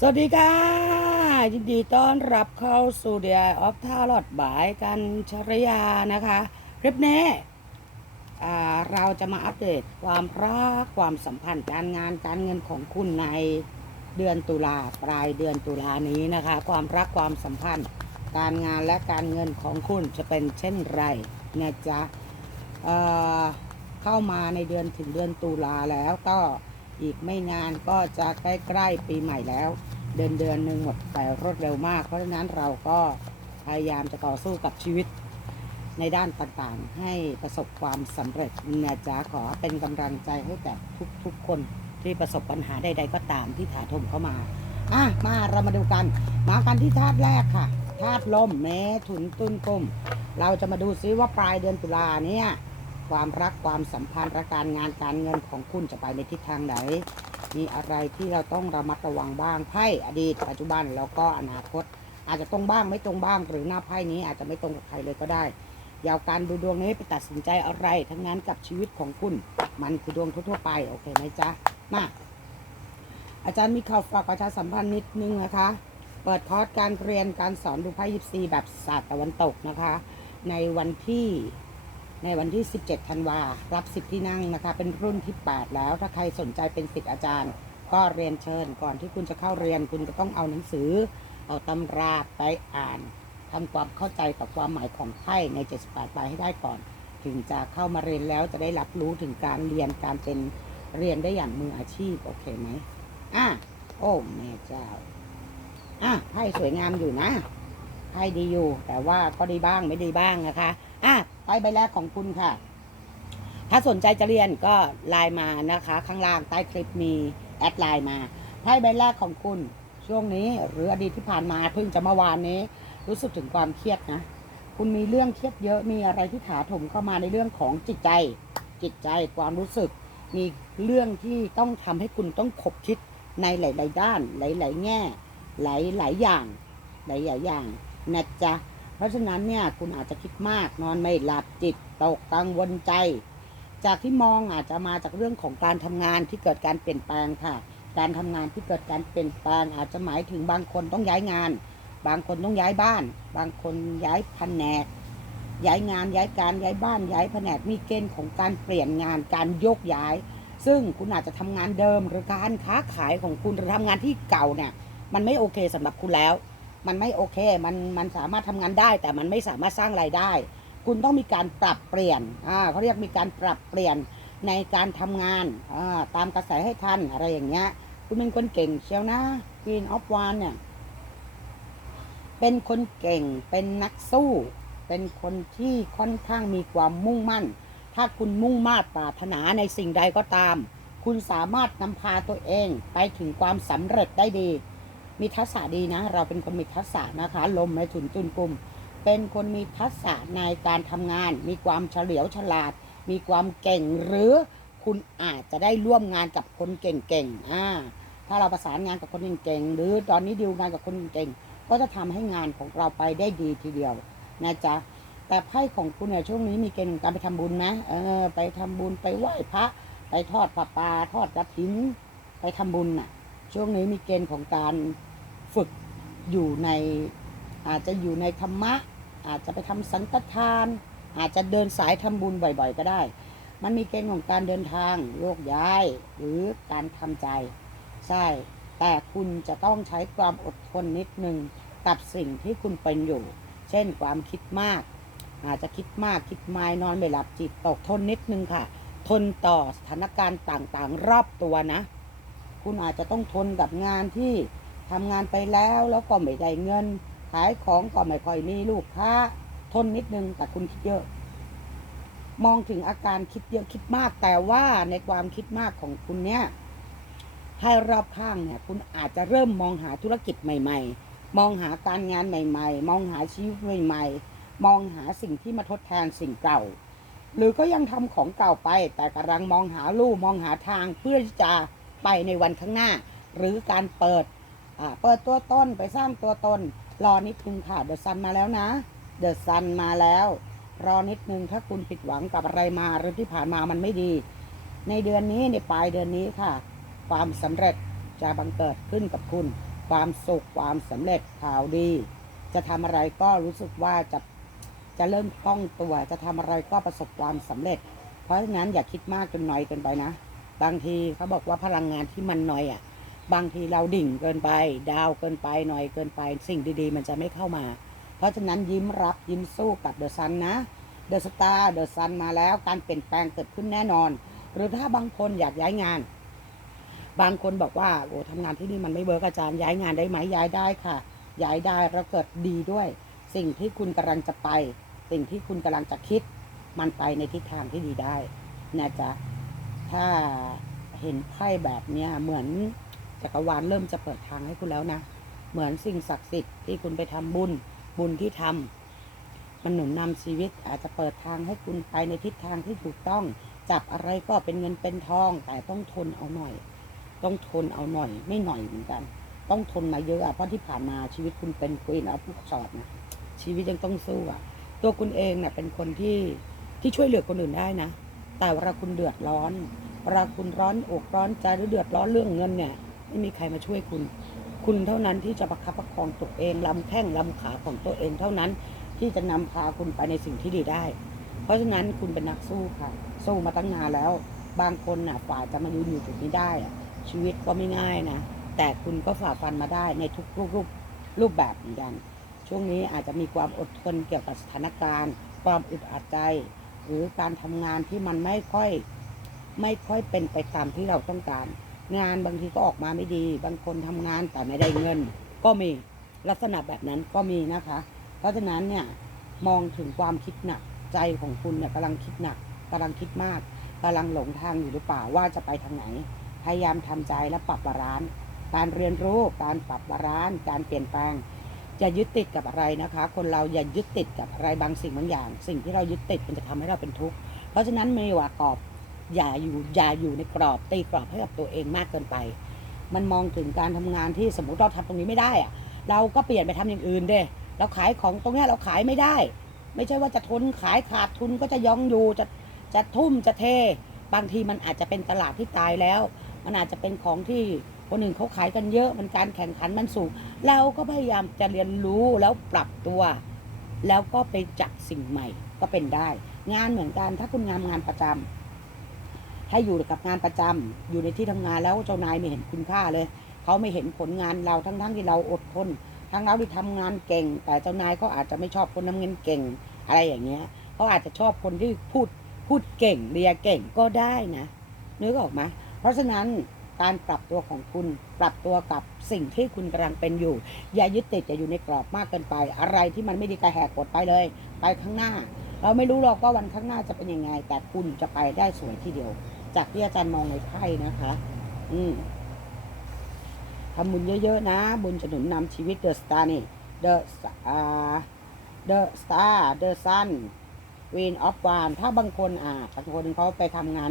สวัสดีค่ะ ยินดีต้อนรับเข้าสู่เดียออฟท่าหลอดบายกันชรยานะคะคลิปนี้เราจะมาอัปเดตความรักความสัมพันธ์การงานการเงินของคุณในเดือนตุลาปลายเดือนตุลานี้นะคะ ความรักความสัมพันธ์ การงานและการเงินของคุณจะเป็นเช่นไรนะจ๊ะเเข้ามาในเดือนถึงเดือนตุลาแล้วก็ อีกไม่นานก็จะใกล้ๆปีใหม่แล้ว เดือนเดือนหนึ่งหมดไปรวดเร็วมาก เพราะฉะนั้นเราก็พยายามจะต่อสู้กับชีวิตในด้านต่างๆ ให้ประสบความสำเร็จเนี่ยจะขอเป็นกำลังใจให้แต่ทุกๆคนที่ประสบปัญหาใดๆก็ตามที่ถาโถมเข้ามาอะมาเรามาดูกัน มากันที่ธาตุแรกค่ะธาตุลมเมถุนตุนกลมเราจะมาดูซิว่าปลายเดือนตุลาเนี่ย ความรักความสัมพันธ์และการงานการเงินของคุณจะไปในทิศทางไหน มีอะไรที่เราต้องระมัดระวังบ้างไพ่อดีต ปัจจุบันแล้วก็อนาคต อาจจะตรงบ้างไม่ตรงบ้าง หรือหน้าไพ่นี้อาจจะไม่ตรงกับใครเลยก็ได้ยาวการดูดวงนี้ไปตัดสินใจอะไร ทั้งนั้นกับชีวิตของคุณ มันคือดวงทั่วๆไปโอเคไหมจ๊ะมาอาจารย์มีข่าวฝากประชาสัมพันธ์นิดนึงนะคะ เปิดคอร์สการเรียนการสอนดูไพ่ยิปซีแบบศาสตร์ตะวันตกนะคะ ในวันที่ ในวันที่ 17 ธันวา รับ10ที่นั่งนะคะ เป็นรุ่นที่ 8 แล้ว ถ้าใครสนใจเป็นศิษย์อาจารย์ ก็เรียนเชิญ ก่อนที่คุณจะเข้าเรียน คุณจะต้องเอาหนังสือ เอาตำราไปอ่านทำความเข้าใจกับความหมายของไพ่ใน 78ใบให้ได้ก่อน ถึงจะเข้ามาเรียนแล้วจะได้รับรู้ถึงการเรียน การเป็นเรียนได้อย่างมืออาชีพ โอเคไหมอะโอ้แม่เจ้าอะไพ่สวยงามอยู่นะไพ่ดีอยู่ แต่ว่าก็ดีบ้างไม่ดีบ้างนะคะอะ ไพ่ใบแรกของคุณค่ะ ถ้าสนใจจะเรียนก็ไลน์มานะคะ ข้างล่างใต้คลิปมีแอดไลน์มาไพ่ใบแรกของคุณช่วงนี้หรืออดีตที่ผ่านมาเพิ่งจะเมื่อวานนี้ รู้สึกถึงความเครียดนะ คุณมีเรื่องเครียดเยอะมีอะไรที่ถาถมเข้ามาในเรื่องของจิตใจ จิตใจความรู้สึก มีเรื่องที่ต้องทำให้คุณต้องขบคิดในหลาย ๆ ด้าน หลาย ๆ แง่ หลาย ๆ อย่าง หลาย ๆ อย่างนะจ๊ะ เพราะฉะนั้นเนี่ยคุณอาจจะคิดมากนอนไม่หลับจิตตกกังวลใจ จากที่มองอาจจะมาจากเรื่องของการทำงานที่เกิดการเปลี่ยนแปลงค่ะ การทำงานที่เกิดการเปลี่ยนแปลง อาจจะหมายถึงบางคนต้องย้ายงาน บางคนต้องย้ายบ้าน บางคนย้ายแผนกย้ายงานย้ายการย้ายบ้านย้ายแผนกมีเกณฑ์ของการเปลี่ยนงานการโยกย้าย ซึ่งคุณอาจจะทำงานเดิมหรือการค้าขายของคุณหรือทำงานที่เก่าเนี่ยมันไม่โอเคสำหรับคุณแล้ว มันไม่โอเค มันมันสามารถทำงานได้ แต่มันไม่สามารถสร้างรายได้ คุณต้องมีการปรับเปลี่ยนอ่าเขาเรียกมีการปรับเปลี่ยนในการทำงานอ่าตามกระแสให้ทันอะไรอย่างเงี้ย คุณเป็นคนเก่งเชียวนะ Queen of Wands เนี่ยเป็นคนเก่งเป็นนักสู้ เป็นคนที่ค่อนข้างมีความมุ่งมั่น ถ้าคุณมุ่งมา่ปรารถนาในสิ่งใดก็ตาม คุณสามารถนำพาตัวเองไปถึงความสำเร็จได้ดี มีทักษะดีนะ เราเป็นคนมีทักษะนะคะ ลมในถุนตุนกลุ่ม เป็นคนมีทักษะในการทำงาน มีความเฉลียวฉลาด มีความเก่งหรือคุณอาจจะได้ร่วมงานกับคนเก่งๆอ่าถ้าเราประสานงานกับคนเก่งๆหรือตอนนี้ดีลงานกับคนเก่งก็จะทำให้งานของเราไปได้ดีทีเดียวนะจ๊ะแต่ไพ่ของคุณเนี่ยช่วงนี้มีเกณฑ์การไปทำบุญไหมเออไปทำบุญไปไหว้พระ ไปทอดผ้าป่าทอดกระถินไปทำบุญน่ะ ช่วงนี้มีเกณฑ์ของการฝึกอยู่ในอาจจะอยู่ในธรรมะ อาจจะไปทำสังฆทาน อาจจะเดินสายทำบุญบ่อยๆ ก็ได้ มันมีเกณฑ์ของการเดินทางโยกย้ายหรือการทำใจ ใช่ แต่คุณจะต้องใช้ความอดทนนิดนึงกับสิ่งที่คุณเป็นอยู่ เช่นความคิดมาก อาจจะคิดมากคิดไม้นอนไม่หลับจิตตกทนนิดนึงค่ะ ทนต่อสถานการณ์ต่างๆ รอบตัวนะ คุณอาจจะต้องทนกับงานที่ทำงานไปแล้วแล้วก็ไม่ได้เงิน ขายของก็ไม่ค่อยมีลูกค้า ทนนิดนึงแต่คุณคิดเยอะ มองถึงอาการคิดเยอะคิดมาก แต่ว่าในความคิดมากของคุณเนี่ยให้รอบข้างเนี่ย คุณอาจจะเริ่มมองหาธุรกิจใหม่ ๆ มองหาการงานใหม่ ๆ มองหาชีวิตใหม่ ๆ มองหาสิ่งที่มาทดแทนสิ่งเก่า หรือก็ยังทำของเก่าไป แต่กำลังมองหาลู่มองหาทางเพื่อที่จะ ไปในวันข้างหน้า หรือการเปิดเปิดตัวตนไปสร้างตัวตน รอนิดนึงค่ะเดอะซันมาแล้วนะเดอะซันมาแล้ว รอนิดนึงถ้าคุณผิดหวังกับอะไรมาหรือที่ผ่านมามันไม่ดี ในเดือนนี้ในปลายเดือนนี้ค่ะ ความสำเร็จจะบังเกิดขึ้นกับคุณ ความสุขความสำเร็จข่าวดี จะทำอะไรก็รู้สึกว่าจะจะเริ่มคล่องตัว จะทำอะไรก็ประสบความสำเร็จ เพราะฉะนั้นอย่าคิดมากจนน้อยเกินไปนะ บางทีเขาบอกว่าพลังงานที่มันน้อยอะ บางทีเราดิ่งเกินไป ดาวเกินไปหน่อยเกินไป สิ่งดีๆ มันจะไม่เข้ามา เพราะฉะนั้นยิ้มรับยิ้มสู้กับเดอะซันนะเดอะสตาร์เดอะซันมาแล้วการเปลี่ยนแปลงเกิดขึ้นแน่นอน หรือถ้าบางคนอยากย้ายงาน บางคนบอกว่าโอ้ทำงานที่นี่มันไม่เวิร์กอาจารย์ย้ายงานได้ไหมย้ายได้ค่ะ ย้ายได้แล้วเกิดดีด้วย สิ่งที่คุณกำลังจะไป สิ่งที่คุณกำลังจะคิด มันไปในทิศทางที่ดีได้นะจ๊ะ ถ้าเห็นไพ่แบบเนี้ยเหมือนจักรวาลเริ่มจะเปิดทางให้คุณแล้วนะ เหมือนสิ่งศักดิ์สิทธิ์ที่คุณไปทำบุญ บุญที่ทำมันหนุนนำชีวิตอาจจะเปิดทางให้คุณไปในทิศทางที่ถูกต้อง จับอะไรก็เป็นเงินเป็นทอง แต่ต้องทนเอาหน่อย ต้องทนเอาหน่อย ไม่หน่อยเหมือนกัน ต้องทนมาเยอะอะเพราะที่ผ่านมาชีวิตคุณเป็นควีนเอาผู้สอดนะชีวิตยังต้องสู้อะตัวคุณเองเนี่ยเป็นคนที่ที่ช่วยเหลือคนอื่นได้นะ แต่เวลาคุณเดือดร้อน เวลาคุณร้อนอกร้อนใจหรือเดือดร้อนเรื่องเงินเนี่ย ไม่มีใครมาช่วยคุณ คุณเท่านั้นที่จะประคับประคองตัวเองลำแข้งลำขาของตัวเองเท่านั้นที่จะนำพาคุณไปในสิ่งที่ดีได้ เพราะฉะนั้นคุณเป็นนักสู้ค่ะ สู้มาตั้งนานแล้ว บางคนน่ะฝ่าจะมายืนอยู่จุดนี้ได้อะชีวิตก็ไม่ง่ายนะ แต่คุณก็ฝ่าฟันมาได้ในทุกรูปรูปรูปแบบเหมือนกัน ช่วงนี้อาจจะมีความอดทนเกี่ยวกับสถานการณ์ ความอึดอัดใจ หรือการทำงานที่มันไม่ค่อย ไม่ค่อยเป็นไปตามที่เราต้องการ งานบางทีก็ออกมาไม่ดี บางคนทำงานแต่ไม่ได้เงิน ก็มีลักษณะแบบนั้นก็มีนะคะ เพราะฉะนั้นเนี่ยมองถึงความคิดหนักใจของคุณเนี่ยกำลังคิดหนักกำลังคิดมากกำลังหลงทางอยู่หรือเปล่าว่าจะไปทางไหน พยายามทำใจและปรับบาลานซ์การเรียนรู้การปรับบาลานซ์การเปลี่ยนแปลงอย่ายึดติดกับอะไรนะคะ คนเราอย่ายึดติดกับอะไรบางสิ่งบางอย่าง สิ่งที่เรายึดติดมันจะทำให้เราเป็นทุกข์เพราะฉะนั้นม่ว่ากอบ อย่าอยู่อย่าอยู่ในกรอบตีกรอบให้กับตัวเองมากเกินไป มันมองถึงการทำงานที่สมมติเราทำตรงนี้ไม่ได้อะเราก็เปลี่ยนไปทำอย่างอื่นเด้เราขายของตรงนี้เราขายไม่ได้ ไม่ใช่ว่าจะทนขายขาดทุนก็จะยองอยู่จะจะทุ่มจะเท บางทีมันอาจจะเป็นตลาดที่ตายแล้ว มันอาจจะเป็นของที่คนอื่นเขาขายกันเยอะ มันการแข่งขันมันสูง เราก็พยายามจะเรียนรู้แล้วปรับตัว แล้วก็ไปจับสิ่งใหม่ก็เป็นได้ งานเหมือนกันถ้าคุณงานงานประจำ ถ้อยู่กับงานประจำอยู่ในที่ทำงานแล้วเจ้านายไม่เห็นคุณค่าเลย เขาไม่เห็นผลงานเราทั้งๆที่เราอดทน ทั้งเราที่ทำงานเก่ง แต่เจ้านายก็อาจจะไม่ชอบคนทำงานเก่ง อะไรอย่างเงี้ยเขาอาจจะชอบคนที่พูดพูดเก่งเรียเก่งก็ได้นะนึกออกไหมเพราะฉะนั้นการปรับตัวของคุณปรับตัวกับสิ่งที่คุณกำลังเป็นอยู่ อย่ายึดติดอย่าอยู่ในกรอบมากเกินไป อะไรที่มันไม่ดีก็แหกกฎไปเลย ไปข้างหน้า เราไม่รู้หรอกว่าวันข้างหน้าจะเป็นยังไง แต่คุณจะไปได้สวยทีเดียว จากที่อาจารย์มองในไพ่นะคะ อืมทำบุญเยอะๆนะ บุญจะหนุนนำชีวิตเดอะสตาร์นี่เดอะอ่าเดอะสตาร์เดอะซันวีนออฟวานถ้าบางคนอ่าบางคนเขาไปทำงาน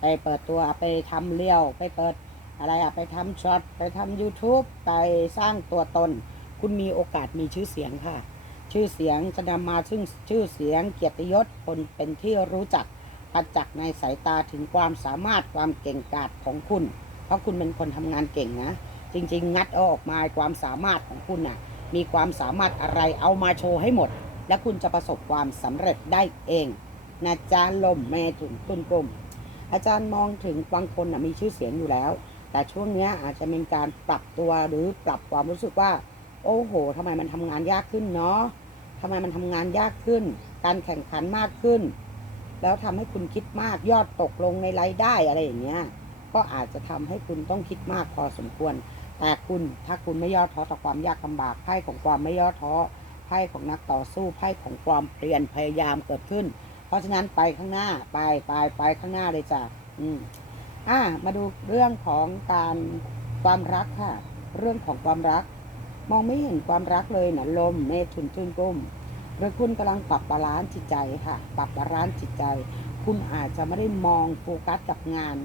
ไปเปิดตัวไปทำเลี้ยว ไปเปิดอะไรอะไปทำช็อตไปทำ YouTube ไปสร้างตัวตน คุณมีโอกาสมีชื่อเสียงค่ะ ชื่อเสียงจะนำมาซึ่งชื่อเสียงเกียรติยศคนเป็นที่รู้จัก ประจักษ์ในสายตาถึงความสามารถความเก่งกาจของคุณ เพราะคุณเป็นคนทำงานเก่งนะ จริง ๆ งัดเอาออกมาความสามารถของคุณน่ะ มีความสามารถอะไรเอามาโชว์ให้หมด และคุณจะประสบความสำเร็จได้เองนะจ๊ะลมแม่ถึงตุนกลมอาจารย์มองถึงบางคนน่ะมีชื่อเสียงอยู่แล้ว แต่ช่วงนี้อาจจะเป็นการปรับตัวหรือปรับความรู้สึกว่า โอ้โหทำไมมันทำงานยากขึ้นเนาะทำไมมันทำงานยากขึ้น การแข่งขันมากขึ้น แล้วทำให้คุณคิดมากยอดตกลงในรายได้อะไรอย่างเงี้ย ก็อาจจะทำให้คุณต้องคิดมากพอสมควร แต่คุณถ้าคุณไม่ย่อท้อต่อความยากลำบากไพ่ของความไม่ย่อท้อไพ่ของนักต่อสู้ไพ่ของความเปลี่ยนพยายามเกิดขึ้น เพราะฉะนั้นไปข้างหน้าไปไปไปข้างหน้าเลยจ้ะอืมอ่ามาดูเรื่องของการความรักค่ะ เรื่องของความรัก มองไม่เห็นความรักเลยนะลมเมถุนจุนกุ้ม หรือคุณกำลังปรับบาลานซ์จิตใจค่ะ ปรับบาลานซ์จิตใจ คุณอาจจะไม่ได้มองโฟกัสกับงาน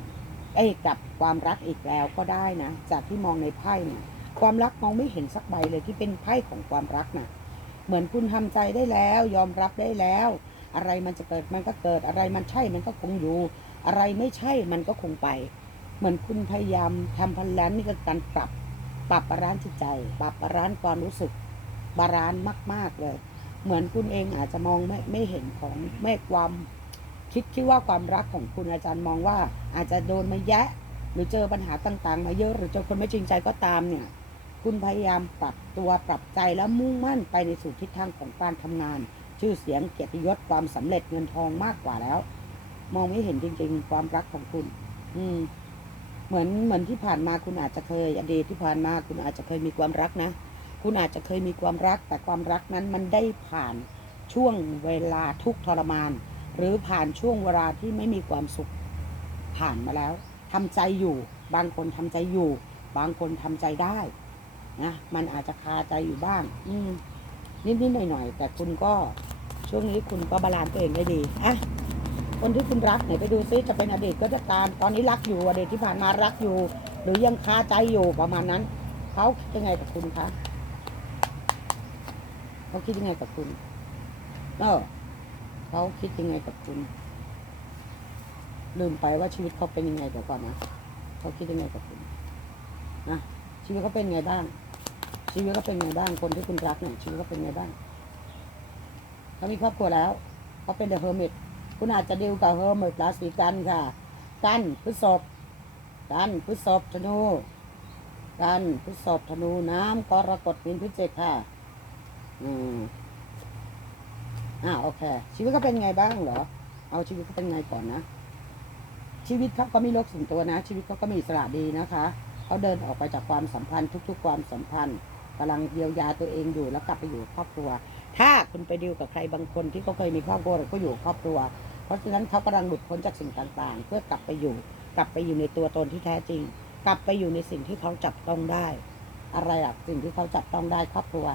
เอ้กับความรักอีกแล้วก็ได้นะ จากที่มองในไพ่เนี่ยความรักมองไม่เห็นสักใบเลยที่เป็นไพ่ของความรักนะ่ะ เหมือนคุณทำใจได้แล้ว ยอมรับได้แล้ว อะไรมันจะเกิดมันก็เกิดอะไรมันใช่มันก็คงอยู่ อะไรไม่ใช่มันก็คงไป เหมือนคุณพยายามทำพันแลนนี่คือการปรับ ปรับบาลานซ์จิตใจ ปรับบาลานซ์ความรู้สึกบาลานซ์มาก ๆเลย เหมือนคุณเองอาจจะมองไม่ไม่เห็นของไม่ความคิดคิดว่าความรักของคุณอาจารย์มองว่า อาจจะโดนมาแยะ หรือเจอปัญหาต่างๆ มาเยอะหรือเจอคนไม่จริงใจก็ตามเนี่ย คุณพยายามปรับตัวปรับใจและมุ่งมั่นไปในสู่ทิศทางของการทำงาน ชื่อเสียงเกียรติยศความสำเร็จเงินทองมากกว่าแล้ว มองไม่เห็นจริง ๆ ความรักของคุณ อืมเหมือนเหมือนที่ผ่านมาคุณอาจจะเคยอดีตที่ผ่านมาคุณอาจจะเคยมีความรักนะ คุณอาจจะเคยมีความรัก แต่ความรักนั้นมันได้ผ่านช่วงเวลาทุกทรมาน หรือผ่านช่วงเวลาที่ไม่มีความสุขผ่านมาแล้วทำใจอยู่ บางคนทำใจอยู่ บางคนทำใจได้นะมันอาจจะคาใจอยู่บ้าง อืนิดๆหน่อยๆแต่คุณก็ช่วงนี้คุณก็บาลานซ์ตัวเองได้ดีอะคนที่คุณรักไหนไปดูซิจะเป็นอดีตก็จะตามตอนนี้รักอยู่อดีตที่ผ่านมารักอยู่ หรือยังคาใจอยู่ประมาณนั้นเขายังไงกับคุณคะ เขาคิดยังไงกับคุณเออเขาคิดยังไงกับคุณ ลืมไปว่าชีวิตเขาเป็นยังไงเดี๋ยวก่อนนะเขาคิดยังไงกับคุณนะชีวิตเขาเป็นไงบ้าง ชีวิตเขาเป็นไงบ้าง คนที่คุณรักเนี่ยชีวิตเขาเป็นไงบ้างเขามีครอบครัวแล้วเขาเป็นเดอะเฮอร์มิตคุณอาจจะดีลกับเฮอร์มิตราศีกันค่ะ กันพฤษภกันพฤษภธนูกันพฤษภธนูน้ำกรกฎมีนพิจิกค่ะ อืมอ่าโอเค ชีวิตเขาเป็นไงบ้างเหรอ เอาชีวิตเขาเป็นไงก่อนนะ ชีวิตเขาก็มีโรคส่วนตัวนะ ชีวิตเขาก็มีอิสระดีนะคะเขาเดินออกไปจากความสัมพันธ์ทุก ๆ ความสัมพันธ์กำลังเยียวยาตัวเองอยู่แล้วกลับไปอยู่ครอบครัว ถ้าคุณไปดีลกับใครบางคนที่เขาเคยมีครอบครัวหรือก็อยู่ครอบครัว เพราะฉะนั้นเขากำลังหลุดพ้นจากสิ่งต่างๆ เพื่อกลับไปอยู่ กลับไปอยู่ในตัวตนที่แท้จริง กลับไปอยู่ในสิ่งที่เขาจับต้องได้ อะไรอะสิ่งที่เขาจับต้องได้ครอบครัว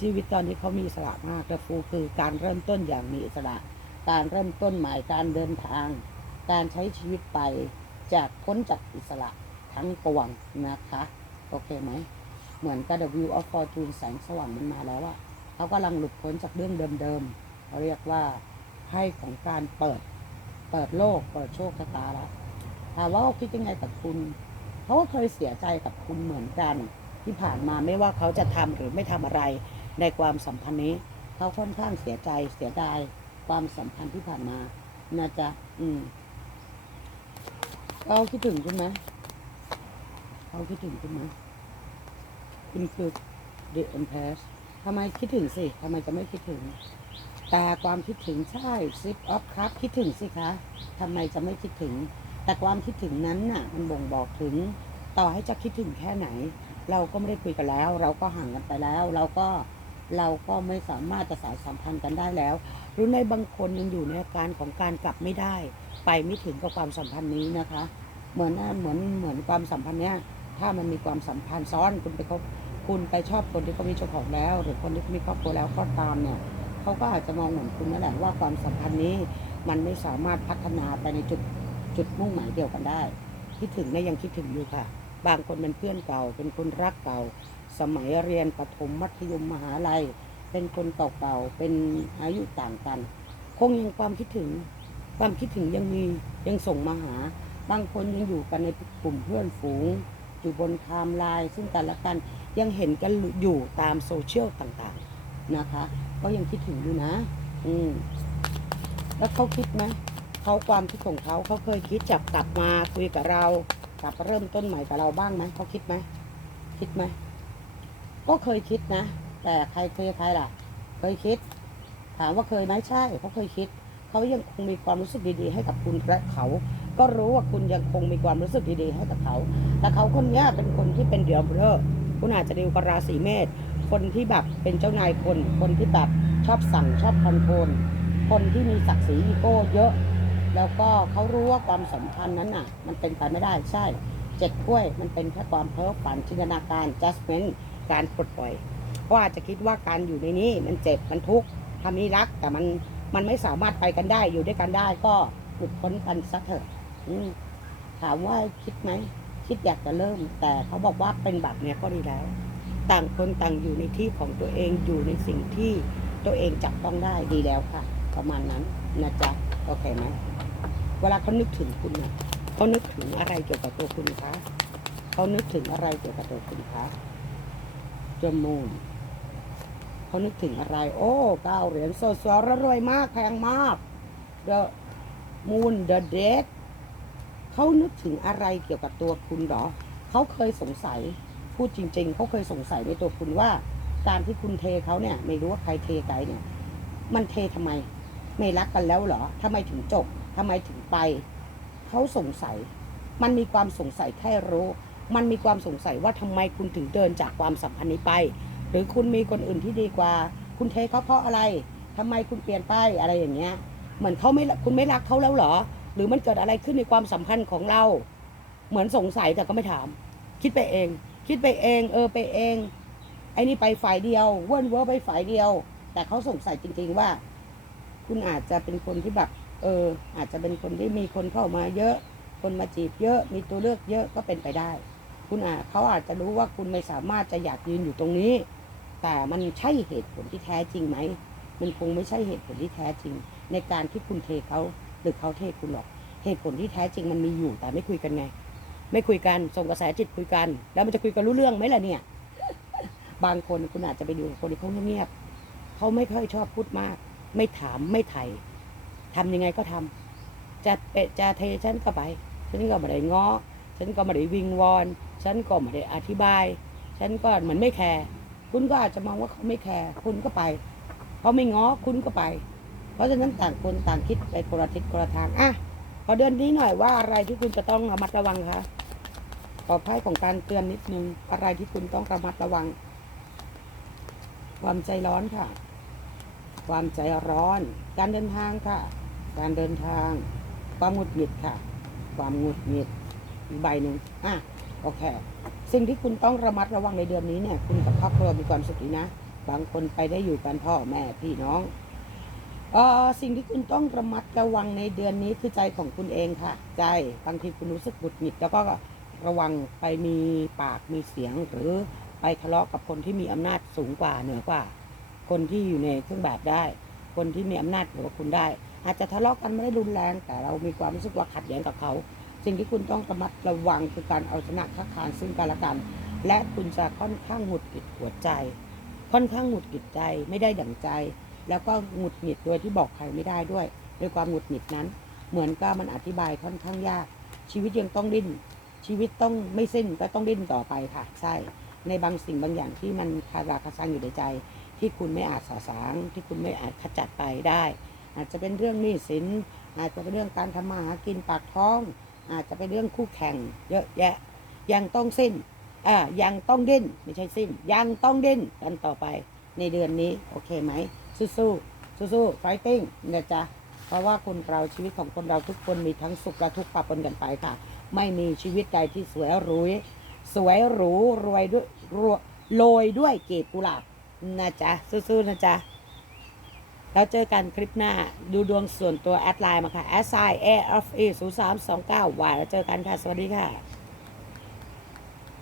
ชีวิตตอนนี้เขามีอิสระมากแต่ฟูคือการเริ่มต้นอย่างมีอิสระ การเริ่มต้นใหม่การเดินทาง การใช้ชีวิตไปจากพ้นจากอิสระทั้งปวงนะคะ โอเคไหม เหมือนกับ The View of Fortune แสงสว่างมันมาแล้วอะเขากำลังหลุดพ้นจากเรื่องเดิมๆเขาเรียกว่าให้ของการเปิด เปิดโลก เปิดโชคชะตาแล้วถามว่าเขาคิดยังไงกับคุณ เขาก็เคยเสียใจกับคุณเหมือนกัน ที่ผ่านมาไม่ว่าเขาจะทำหรือไม่ทำอะไร ในความสัมพันธ์นี้ เขาค่อนข้างเสียใจเสียดายความสัมพันธ์ที่ผ่านมานะจ๊ะอืมเขาคิดถึงคุณไหมเขาคิดถึงคุณไหมคุณคือ the empress ทำไมคิดถึงสิทำไมจะไม่คิดถึง แต่ความคิดถึงใช่ zip of cup คิดถึงสิคะทำไมจะไม่คิดถึง แต่ความคิดถึงนั้นน่ะ มันบ่งบอกถึง ต่อให้จะคิดถึงแค่ไหน เราก็ไม่ได้คุยกันแล้ว เราก็ห่างกันไปแล้ว เราก็ เราก็ไม่สามารถจะสายสัมพันธ์กันได้แล้ว หรือในบางคนยังอยู่ในอาการของการกลับไม่ได้ ไปไม่ถึงกับความสัมพันธ์นี้นะคะ เหมือนน่ะเหมือนเหมือนความสัมพันธ์เนี้ยถ้ามันมีความสัมพันธ์ซ้อนคุณไปคบคุณไปชอบคนที่เขามีเจ้าของแล้ว หรือคนที่มีครอบครัวแล้วก็ตามเนี่ยเขาก็อาจจะมองเหมือนคุณนั่นแหละว่าความสัมพันธ์นี้มันไม่สามารถพัฒนาไปในจุดจุดมุ่งหมายเดียวกันได้ คิดถึงเนี่ยยังคิดถึงอยู่ค่ะ บางคนเป็นเพื่อนเก่า เป็นคนรักเก่า สมัยเรียนประถมมัธยมมหาลัย เป็นคนเก่าๆเป็นอายุต่างกัน คงยังความคิดถึง ความคิดถึงยังมียังส่งมาหา บางคนยังอยู่กันในกลุ่มเพื่อนฝูง อยู่บนไทม์ไลน์ซึ่งกันและกันยังเห็นกันอยู่ตามโซเชียลต่างๆนะคะ ก็ยังคิดถึงอยู่นะ อืมแล้วเขาคิดไหมเขาความคิดของเขาเขาเคยคิดจับกลับมาคุยกับเรากลับเริ่มต้นใหม่กับเราบ้างไหมเขาคิดไหมคิดไหม ก็เคยคิดนะ แต่ใครเคยใครล่ะ เคยคิด ถามว่าเคยไหมใช่เขาเคยคิด เขายังคงมีความรู้สึกดีๆ ให้กับคุณและเขา ก็รู้ว่าคุณยังคงมีความรู้สึกดีๆ ให้กับเขา แต่เขาคนนี้เป็นคนที่เป็นเดียวเบอร์คุณอาจจะดีลกับราศีเมษ คนที่แบบเป็นเจ้านายคน คนที่แบบชอบสั่งชอบคอนโทรล คนที่มีศักดิ์ศรีอีโก้เยอะ แล้วก็เขารู้ว่าความสัมพันธ์นั้นน่ะ มันเป็นไปไม่ได้ใช่ เจ็ดกล้วยมันเป็นแค่ความเพ้อฝันจินตนาการ judgment การปลดปล่อยก็อาจจะคิดว่าการอยู่ในนี้มันเจ็บมันทุกข์ทำนี้รัก แต่มันมันไม่สามารถไปกันได้อยู่ด้วยกันได้ก็หลุดพ้นกันสักเถอะถามว่าคิดไหมคิดอยากจะเริ่ม แต่เขาบอกว่าเป็นแบบเนี้ยก็ดีแล้ว ต่างคนต่างอยู่ในที่ของตัวเองอยู่ในสิ่งที่ตัวเองจับต้องได้ดีแล้วค่ะ ประมาณนั้นนะจ๊ะโอเคไหมเวลาเขานึกถึงคุณนะเขานึกถึงอะไรเกี่ยวกับตัวคุณคะเขานึกถึงอะไรเกี่ยวกับตัวคุณคะ the moon เขานึกถึงอะไร โอ้เก้าเหรียญสดสวรวยมากแพงมาก the moon the dead เขานึกถึงอะไรเกี่ยวกับตัวคุณเหรอ เขาเคยสงสัย พูดจริง ๆ เขาเคยสงสัยในตัวคุณว่า การที่คุณเทเขาเนี่ย ไม่รู้ว่าใครเทไกเนี่ย มันเททำไม ไม่รักกันแล้วเหรอทำไมถึงจบทำไมถึงไป เขาสงสัย มันมีความสงสัยแค่รู้ มันมีความสงสัยว่าทำไมคุณถึงเดินจากความสัมพันธ์นี้ไป หรือคุณมีคนอื่นที่ดีกว่า คุณเทเขาเพราะอะไรทำไมคุณเปลี่ยนไปอะไรอย่างเงี้ยเหมือนเขาไม่คุณไม่รักเขาแล้วเหรอ หรือมันเกิดอะไรขึ้นในความสัมพันธ์ของเรา เหมือนสงสัยแต่ก็ไม่ถาม คิดไปเอง คิดไปเอง เออไปเองไอ้นี่ไปฝ่ายเดียวเวิร์นเวอร์ไปฝ่ายเดียว แต่เขาสงสัยจริง ๆว่า คุณอาจจะเป็นคนที่แบบเออ อาจจะเป็นคนที่มีคนเข้ามาเยอะ คนมาจีบเยอะ มีตัวเลือกเยอะก็เป็นไปได้ คุณอาจเขาอาจจะรู้ว่าคุณไม่สามารถจะอยากยืนอยู่ตรงนี้ แต่มันใช่เหตุผลที่แท้จริงไหม มันคงไม่ใช่เหตุผลที่แท้จริง ในการที่คุณเทเขาหรือเขาเทคุณหรอก เหตุผลที่แท้จริงมันมีอยู่แต่ไม่คุยกันไง ไม่คุยกันส่งกระแสจิตคุยกัน แล้วมันจะคุยกันรู้เรื่องไหมล่ะเนี่ย บางคนคุณอาจจะไปดูคนที่เขาเงียบๆเขาไม่ค่อยชอบพูดมาก ไม่ถามไม่ไถ่ทำยังไงก็ทำจะเปะจะเทฉันก็ไปฉันก็ไม่ได้ง้อ ฉันก็ไม่ได้วิงวอน ฉันก็ไม่ได้อธิบาย ฉันก็เหมือนไม่แคร์ คุณก็อาจจะมองว่าเขาไม่แคร์ คุณก็ไป เขาไม่ง้อ คุณก็ไป เพราะฉะนั้นต่างคนต่างคิดไปคนละทิศคนละทาง อะ ขอเดือนนี้หน่อยว่าอะไรที่คุณจะต้องระมัดระวังคะขอไพ่ของการเตือนนิดนึง อะไรที่คุณต้องระมัดระวัง ความใจร้อนค่ะ ความใจร้อน การเดินทางค่ะ การเดินทาง ความหงุดหงิดค่ะ ความหงุดหงิด อีกใบหนึ่งอะโอเค สิ่งที่คุณต้องระมัดระวังในเดือนนี้เนี่ย คุณกับครอบครัวมีความสุขดีนะ บางคนไปได้อยู่กันพ่อแม่พี่น้องเออสิ่งที่คุณต้องระมัดระวังในเดือนนี้คือใจของคุณเองค่ะ ใจบางทีคุณรู้สึกหงุดหงิดแล้วก็ระวังไปมีปากมีเสียงหรือไปทะเลาะกับคนที่มีอำนาจสูงกว่าเหนือกว่า คนที่อยู่ในเครื่องแบบได้ คนที่มีอำนาจเหนือกว่าคุณได้ อาจจะทะเลาะกันไม่ได้รุนแรง แต่เรามีความรู้สึกว่าขัดแย้งกับเขา สิ่งที่คุณต้องระมัดระวังคือการเอาชนะค้าคานซึ่งกันและกัน และคุณจะค่อนข้างหงุดหงิดหัวใจ ค่อนข้างหงุดหงิดใจไม่ได้ดั่งใจ แล้วก็หงุดหงิดโดยที่บอกใครไม่ได้ด้วยด้วยความหงุดหงิดนั้น เหมือนกับมันอธิบายค่อนข้างยาก ชีวิตยังต้องดิ้น ชีวิตต้องไม่สิ้นก็ต้องดิ้นต่อไปค่ะ ใช่ ในบางสิ่งบางอย่างที่มันคาราคาซังอยู่ในใจ ที่คุณไม่อาจสาสาง ที่คุณไม่อาจขจัดไปได้ อาจจะเป็นเรื่องหนี้สินอาจจะเป็นเรื่องการทำมาหากินปากท้อง อาจจะเป็นเรื่องคู่แข่งเยอะแยะ ยังต้องสิ้นอ่ายังต้องดิ้นไม่ใช่สิ้น ยังต้องดิ้นกันต่อไปในเดือนนี้โอเคไหมสู้สู้สู้สู้ๆ fighting นะจ๊ะเพราะว่าคนเราชีวิตของคนเราทุกคนมีทั้งสุขและทุกข์ปะปนกันไปค่ะ ไม่มีชีวิตใดที่สวยหรูสวยหรูรวยด้วยรวยโรยด้วยเกล็ดกุหลาบนะจ๊ะสู้ๆนะจ๊ะ แล้วเจอกันคลิปหน้าดูดวงส่วนตัวแอดไลน์มาค่ะแอดไซน์ a f e 0 3 2 9วายแล้วเจอกันค่ะ สวัสดีค่ะ